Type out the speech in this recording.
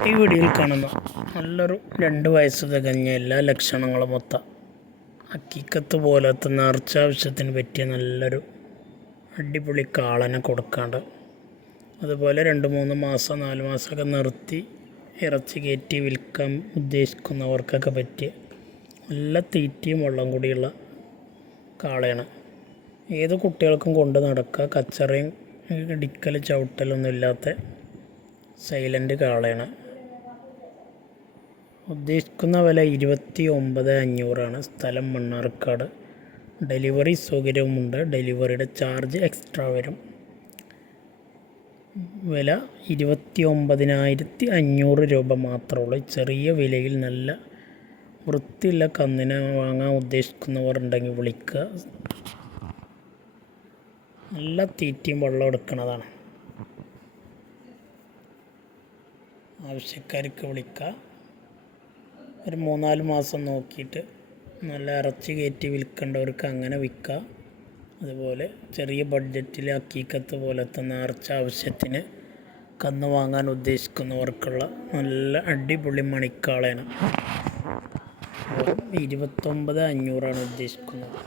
ഈ വീഡിയോയിൽ കാണുന്ന നല്ലൊരു രണ്ട് വയസ്സ് തികഞ്ഞ എല്ലാ ലക്ഷണങ്ങളും ഒത്ത അക്കിക്കത്ത് പോലത്തെ നേർച്ച ആവശ്യത്തിന് പറ്റിയ നല്ലൊരു അടിപൊളി കാളനെ കൊടുക്കാണ്ട് അതുപോലെ രണ്ട് മൂന്ന് മാസം നാല് മാസമൊക്കെ നിർത്തി ഇറച്ചി കയറ്റി വിൽക്കാൻ ഉദ്ദേശിക്കുന്നവർക്കൊക്കെ പറ്റിയ നല്ല തീറ്റയും വെള്ളം കൂടിയുള്ള കാളയാണ്. ഏത് കുട്ടികൾക്കും കൊണ്ട് നടക്കുക. കച്ചറയും ഇടിക്കൽ ചവിട്ടലൊന്നും ഇല്ലാത്ത സൈലന്റ് കാളയാണ്. ഉദ്ദേശിക്കുന്ന വില ഇരുപത്തി ഒമ്പത് അഞ്ഞൂറാണ്. സ്ഥലം മണ്ണാർക്കാട്. ഡെലിവറി സൗകര്യവുമുണ്ട്. ഡെലിവറിയുടെ ചാർജ് എക്സ്ട്രാ വരും. വില ഇരുപത്തി ഒമ്പതിനായിരത്തി അഞ്ഞൂറ് രൂപ മാത്രമുള്ളൂ. ചെറിയ വിലയിൽ നല്ല വൃത്തിയുള്ള കന്നിനെ വാങ്ങാൻ ഉദ്ദേശിക്കുന്നവർ ഉണ്ടെങ്കിൽ വിളിക്കുക. നല്ല തീറ്റയും വെള്ളം എടുക്കുന്നതാണ്. ആവശ്യക്കാർക്ക് വിളിക്കുക. ഒരു മൂന്നാൽ മാസം നോക്കിയിട്ട് നല്ല ഇറച്ചി കയറ്റി വിൽക്കേണ്ടവർക്ക് അങ്ങനെ വിൽക്കുക അതുപോലെ ചെറിയ ബഡ്ജറ്റിൽ അക്കീക്കത്ത് പോലത്തെ നേർച്ച ആവശ്യത്തിന് കന്ന് വാങ്ങാൻ ഉദ്ദേശിക്കുന്നവർക്കുള്ള നല്ല അടിപൊളി മണിക്കാളേനാണ് ഇരുപത്തൊമ്പത് അഞ്ഞൂറാണ് ഉദ്ദേശിക്കുന്നത്.